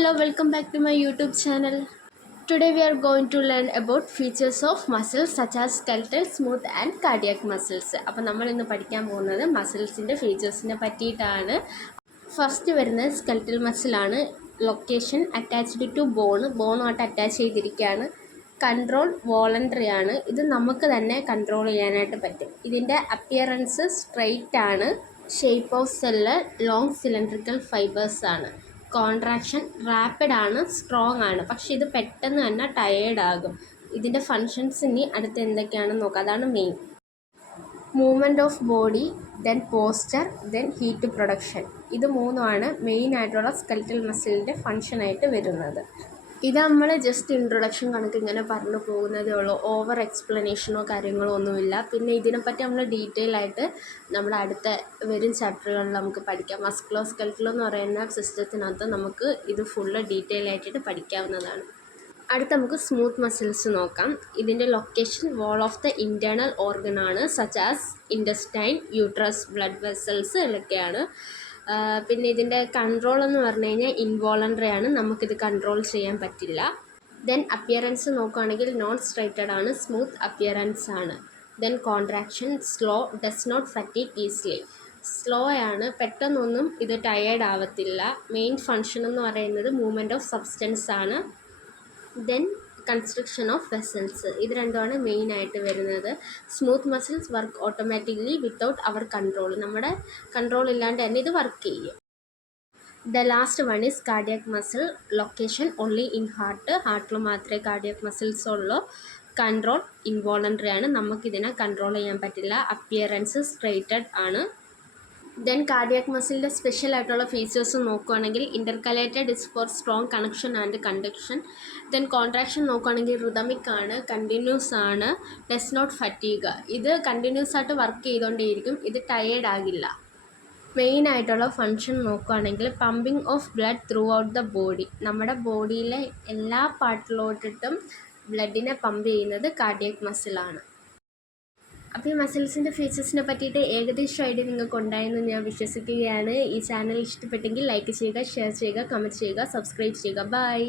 Hello, welcome back to my YouTube channel. Today we are going to learn about features of muscles such as skeletal, smooth and cardiac muscles. അപ്പോൾ നമ്മൾ ഇന്ന് പഠിക്കാൻ പോകുന്നത് മസിൽസിൻ്റെ ഫീച്ചേഴ്സിനെ പറ്റിയിട്ടാണ്. First വരുന്നത് skeletal മസിലാണ്. Location attached to ബോണുമായിട്ട് attach ചെയ്തിരിക്കുകയാണ്. കൺട്രോൾ വോളണ്ടറി ആണ്. ഇത് നമുക്ക് തന്നെ കൺട്രോൾ ചെയ്യാനായിട്ട് പറ്റും. ഇതിൻ്റെ അപ്പിയറൻസ് സ്ട്രെയിറ്റ് ആണ്. Shape of cell long cylindrical fibres ആണ്. കോൺട്രാക്ഷൻ റാപ്പിഡ് ആണ്, സ്ട്രോങ് ആണ്. പക്ഷേ ഇത് പെട്ടെന്ന് തന്നെ ടയേർഡ് ആകും. ഇതിൻ്റെ ഫങ്ഷൻസ് ഇനി അടുത്ത് എന്തൊക്കെയാണെന്ന് നോക്കാം. അതാണ് main. Movement of body, then posture, then heat production. ഇത് മൂന്നുമാണ് മെയിൻ ആയിട്ടുള്ള സ്കെൽറ്റൽ മസിലിൻ്റെ ഫങ്ഷനായിട്ട് വരുന്നത്. ഇത് നമ്മൾ ജസ്റ്റ് ഇൻട്രൊഡക്ഷൻ കണക്ക് ഇങ്ങനെ പറഞ്ഞു പോകുന്നതേ ഉള്ളൂ. ഓവർ എക്സ്പ്ലനേഷനോ കാര്യങ്ങളോ ഒന്നുമില്ല. പിന്നെ ഇതിനെപ്പറ്റി നമ്മൾ ഡീറ്റെയിൽ ആയിട്ട് നമ്മുടെ അടുത്ത വരും ചാപ്റ്ററുകളിൽ നമുക്ക് പഠിക്കാം. മസ്കുലോ സ്കെൽറ്റലോ എന്ന് പറയുന്ന സിസ്റ്റത്തിനകത്ത് നമുക്ക് ഇത് ഫുള്ള് ഡീറ്റെയിൽ ആയിട്ട് പഠിക്കാവുന്നതാണ്. അടുത്ത് നമുക്ക് സ്മൂത്ത് മസിൽസ് നോക്കാം. ഇതിൻ്റെ location wall of the internal organ ആണ്, such as intestine, uterus, blood vessels ഇതൊക്കെയാണ്. പിന്നെ ഇതിൻ്റെ കൺട്രോൾ എന്ന് പറഞ്ഞു കഴിഞ്ഞാൽ ഇൻവോളണ്ടറി ആണ്, നമുക്കിത് കൺട്രോൾ ചെയ്യാൻ പറ്റില്ല. ദെൻ അപ്പിയറൻസ് നോക്കുകയാണെങ്കിൽ നോൺ സ്ട്രൈറ്റഡ് ആണ്, സ്മൂത്ത് അപ്പിയറൻസ് ആണ്. Then contraction slow, does not fatigue easily. Slow ആണ്, പെട്ടെന്നൊന്നും ഇത് ടയേർഡ് ആവത്തില്ല. മെയിൻ ഫങ്ഷൻ എന്ന് പറയുന്നത് മൂവ്മെൻറ്റ് ഓഫ് സബ്സ്റ്റൻസ് ആണ്. Then construction of vessels. ഇത് രണ്ടുമാണ് മെയിനായിട്ട് വരുന്നത്. Smooth muscles work automatically without our control. നമ്മുടെ കൺട്രോൾ ഇല്ലാണ്ട് തന്നെ ഇത് വർക്ക് ചെയ്യും. The last one is cardiac muscle. Location only in ഹാർട്ടിൽ മാത്രമേ കാർഡിയാക് മസിൽസ് ഉള്ളൂ. കൺട്രോൾ ഇൻവോളണ്ടറി ആണ്, നമുക്കിതിനെ കൺട്രോൾ ചെയ്യാൻ പറ്റില്ല. അപ്പിയറൻസ് സ്ട്രെയിറ്റഡ് ആണ്. ദെൻ കാർഡിയാക് മസിലിൻ്റെ സ്പെഷ്യൽ ആയിട്ടുള്ള ഫീച്ചേഴ്സ് നോക്കുകയാണെങ്കിൽ intercalated is for strong connection and conduction. Then contraction നോക്കുകയാണെങ്കിൽ റിതമിക് ആണ്, കണ്ടിന്യൂസ് ആണ്, ഡസ് നോട്ട് ഫറ്റീഗ്. ഇത് കണ്ടിന്യൂസ് ആയിട്ട് വർക്ക് ചെയ്തുകൊണ്ടേയിരിക്കും, ഇത് ടയേർഡ് ആകില്ല. മെയിൻ ആയിട്ടുള്ള ഫങ്ഷൻ നോക്കുകയാണെങ്കിൽ pumping of blood throughout the body. നമ്മുടെ ബോഡിയിലെ എല്ലാ പാർട്ടിലോട്ടിട്ടും ബ്ലഡിനെ പമ്പ് ചെയ്യുന്നത് കാർഡിയാക് മസിലാണ്. അപ്പോൾ ഈ മസിൽസിൻ്റെ ഫീച്ചേഴ്സിനെ പറ്റിയിട്ട് ഏകദേശം ഐഡിയ നിങ്ങൾക്ക് ഉണ്ടായെന്ന് ഞാൻ വിശ്വസിക്കുകയാണ്. ഈ ചാനൽ ഇഷ്ടപ്പെട്ടെങ്കിൽ ലൈക്ക് ചെയ്യുക, ഷെയർ ചെയ്യുക, കമൻറ്റ് ചെയ്യുക, സബ്സ്ക്രൈബ് ചെയ്യുക. ബൈ.